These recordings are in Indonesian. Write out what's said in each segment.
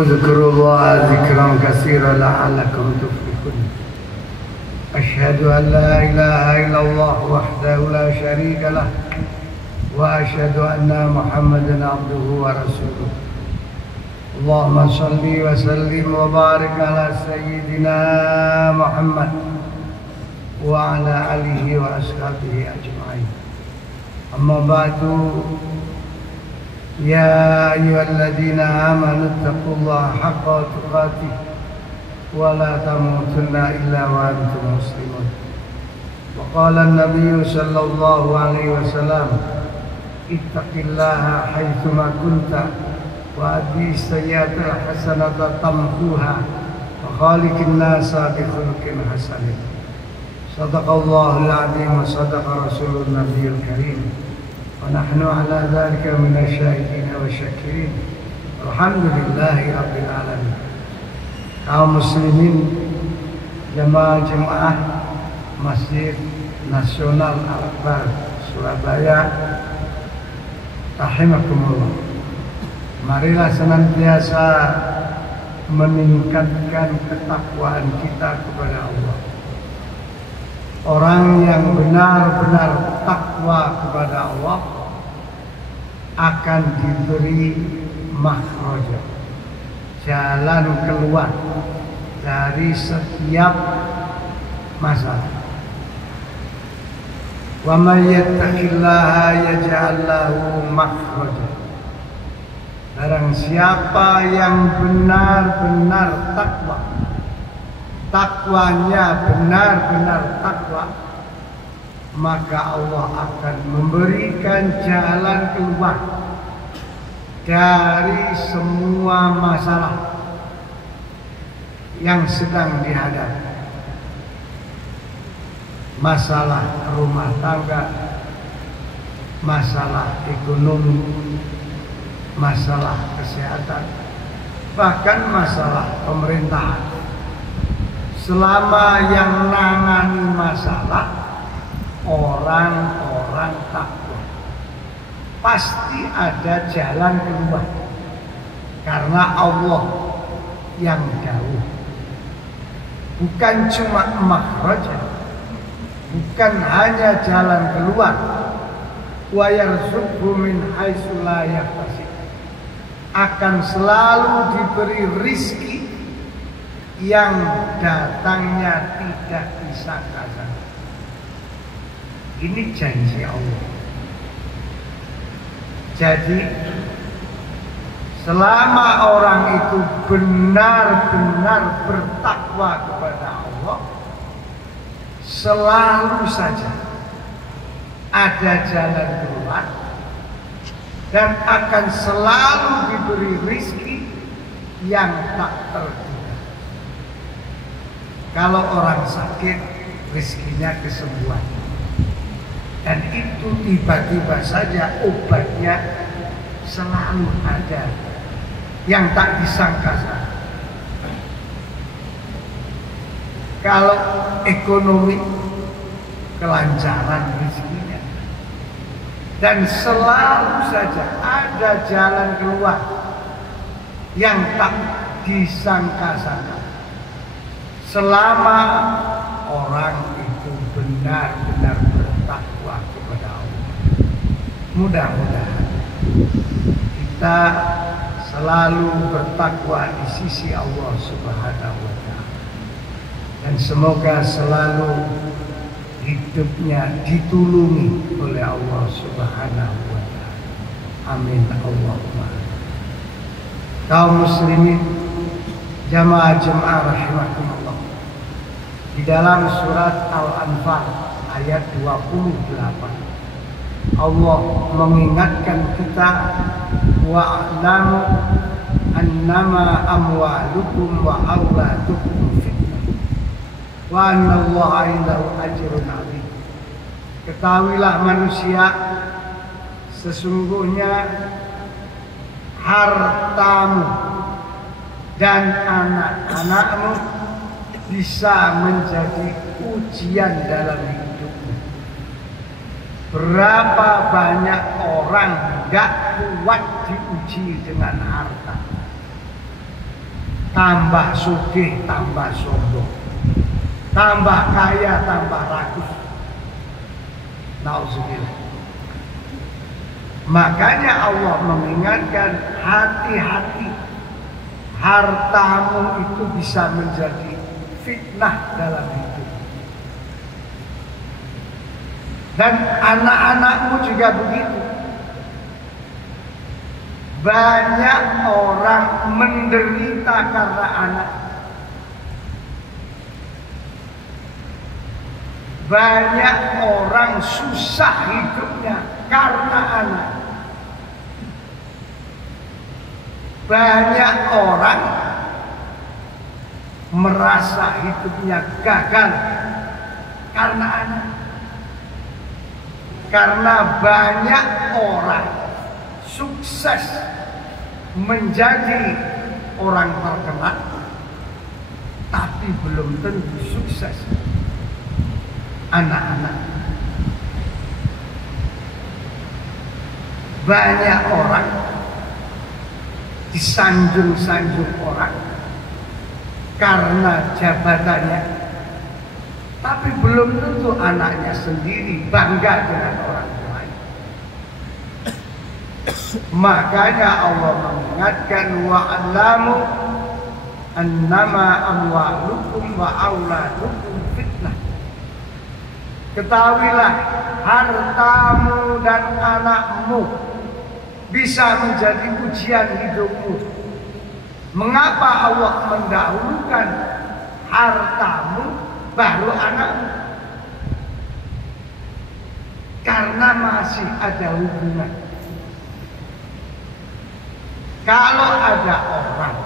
اذكروا الله ذكرا كثيرا لعلكم تفلحون. أشهد أن لا إله إلا الله وحده لا شريك له وأشهد أن محمدا عبده ورسوله. اللهم صل وسلم وبارك على سيدنا محمد وعلى آله وأصحابه أجمعين. أما بعد، يا أيها الذين آمنوا اتقوا الله حق تقاته ولا تموتن إلا وأنتم مسلمون. وقال النبي صلى الله عليه وسلم: اتق الله حيثما كنت وأدي السيئة الحسنة تمحوها وخالق الناس بخلق حسن. صدق الله العظيم وصدق رسول النبي الكريم، ونحن على ذلك من الشاهدين والشاكرين. Alhamdulillah Rabbil Alamin. Kaum muslimin, jemaah Masjid Nasional Al-Akbar Surabaya, rahimakumullah. Marilah senantiasa meningkatkan ketakwaan kita kepada Allah. Orang yang benar-benar takwa kepada Allah akan diberi makhraja, jalan keluar dari setiap masalah. Wa may yattaqillaha yaj'al lahu makhraja. Barang siapa yang benar-benar takwa, takwanya benar-benar takwa, maka Allah akan memberikan jalan keluar dari semua masalah yang sedang dihadapi. Masalah rumah tangga, masalah ekonomi, masalah kesehatan, bahkan masalah pemerintahan. Selama yang nangani masalah orang-orang takwa, pasti ada jalan keluar, karena Allah yang jauh. Bukan cuma makhraja, bukan hanya jalan keluar, wa yarzuqhu min haitsu la yahtasib, akan selalu diberi rizki yang datangnya tidak disangka-sangka. Ini janji Allah. Jadi selama orang itu benar-benar bertakwa kepada Allah, selalu saja ada jalan keluar dan akan selalu diberi rizki yang tak terduga. Kalau orang sakit, rizkinya kesembuhan, dan itu tiba-tiba saja obatnya selalu ada yang tak disangka-sangka. Kalau ekonomi, kelancaran rizkinya, dan selalu saja ada jalan keluar yang tak disangka-sangka. Selama orang itu benar-benar bertakwa kepada Allah. Mudah-mudahan kita selalu bertakwa di sisi Allah Subhanahu wa Ta'ala, dan semoga selalu hidupnya ditulungi oleh Allah Subhanahu wa Ta'ala. Amin Allahumma. Kaum muslimin, jamaah rahimakumullah, di dalam surat Al-Anfal ayat 28, Allah mengingatkan kita, wa'lamu annama amwalukum wa auladukum fitnah wa annallaha 'indahu ajrun 'azim. Ketahuilah manusia, sesungguhnya hartamu dan anak-anakmu bisa menjadi ujian dalam hidupmu. Berapa banyak orang gak kuat diuji dengan harta, tambah sugih, tambah sombong, tambah kaya, tambah rakus. Nauzubillah. Makanya Allah mengingatkan, hati-hati, hartamu itu bisa menjadi fitnah dalam hidup. Dan anak-anakmu juga begitu. Banyak orang menderita karena anak. Banyak orang susah hidupnya karena anak. Banyak orang merasa hidupnya gagal karena anak. Karena banyak orang sukses menjadi orang terkenal, tapi belum tentu sukses anak-anak. Banyak orang disanjung-sanjung orang karena jabatannya, tapi belum tentu anaknya sendiri bangga dengan orang lain. Makanya Allah mengingatkan, wa'lamu annama amwalukum wa auladukum fitnah. Ketahuilah, hartamu dan anakmu bisa menjadi ujian hidupmu. Mengapa Allah mendahulukan hartamu baru anakmu? Karena masih ada hubungan. Kalau ada orang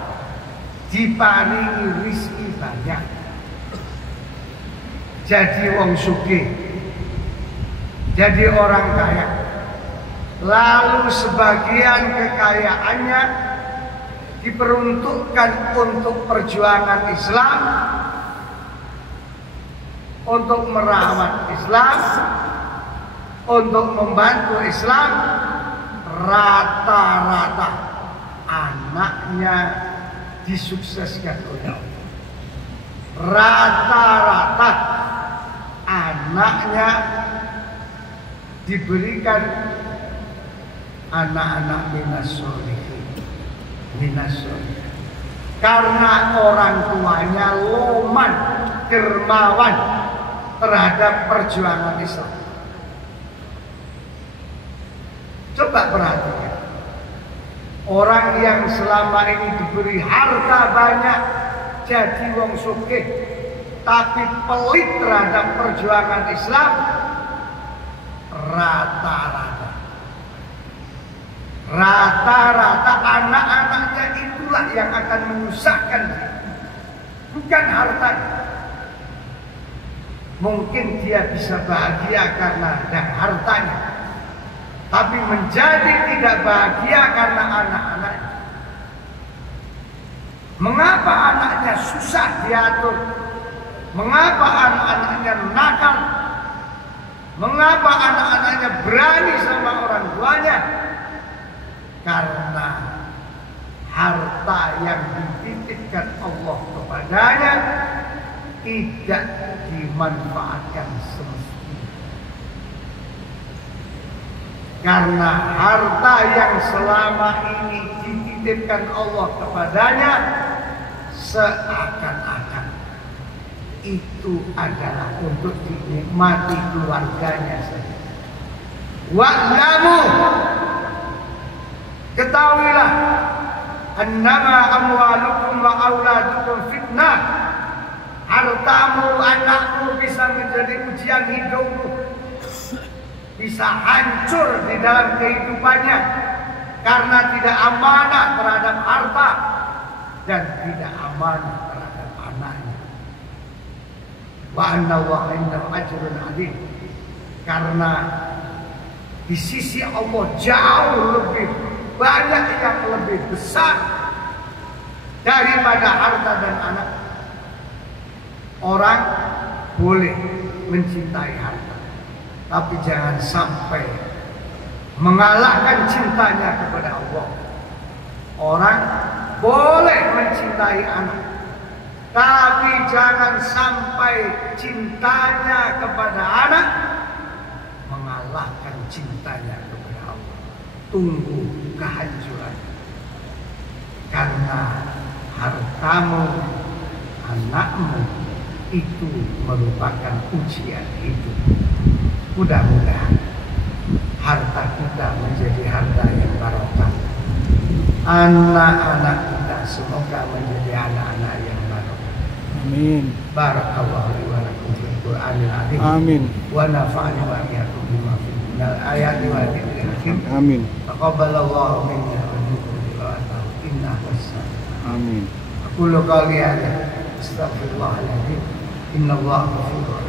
diparingi rizki banyak, jadi wong sugih, jadi orang kaya, lalu sebagian kekayaannya diperuntukkan untuk perjuangan Islam, untuk merawat Islam, untuk membantu Islam, rata-rata anaknya disukseskan oleh Allah. Rata-rata anaknya diberikan anak-anak minas sholihin. Karena orang tuanya loman, dermawan terhadap perjuangan Islam. Coba perhatikan, orang yang selama ini diberi harta banyak, jadi wong sugih, tapi pelit terhadap perjuangan Islam, rata-rata anak-anaknya itulah yang akan menyusahkan dia, bukan hartanya. Mungkin dia bisa bahagia karena ada hartanya, tapi menjadi tidak bahagia karena anak-anaknya. Mengapa anaknya susah diatur? Mengapa anak-anaknya nakal? Mengapa anak-anaknya berani sama orang tuanya? Karena harta yang dititipkan Allah kepadanya tidak dimanfaatkan semestinya. Karena harta yang selama ini dititipkan Allah kepadanya, seakan-akan itu adalah untuk dinikmati keluarganya saja. Wa'lamu, ketahuilah, annama amwalukum wa auladukum fitnah. Hartamu, anakmu bisa menjadi ujian hidupmu, bisa hancur di dalam kehidupannya karena tidak amanah terhadap harta dan tidak amanah terhadap anaknya. Wa anna wa innahu ajrun adzim. Karena di sisi Allah jauh lebih banyak yang lebih besar daripada harta dan anak. Orang boleh mencintai harta, tapi jangan sampai mengalahkan cintanya kepada Allah. Orang boleh mencintai anak, tapi jangan sampai cintanya kepada anak mengalahkan cintanya kepada Allah. Tunggu kehancuran, karena hartamu, anakmu itu merupakan ujian hidup. Mudah-mudahan harta kita menjadi harta yang barokah. Anak-anak kita semoga menjadi anak-anak yang barokah. Amin. Barakallahu li wa lakum fil Qur'anil azim. Amin. Wa nafa'ani wa iyyakum bima fihi minal ayati wa dzikril hakim. Amin. Taqabbalallahu minna wa minkum tilawatahu innahu as-sami'ul alim. Amin. Aqulu qawli hadza astaghfirullahal azim. Innallaha ghafurur rahim.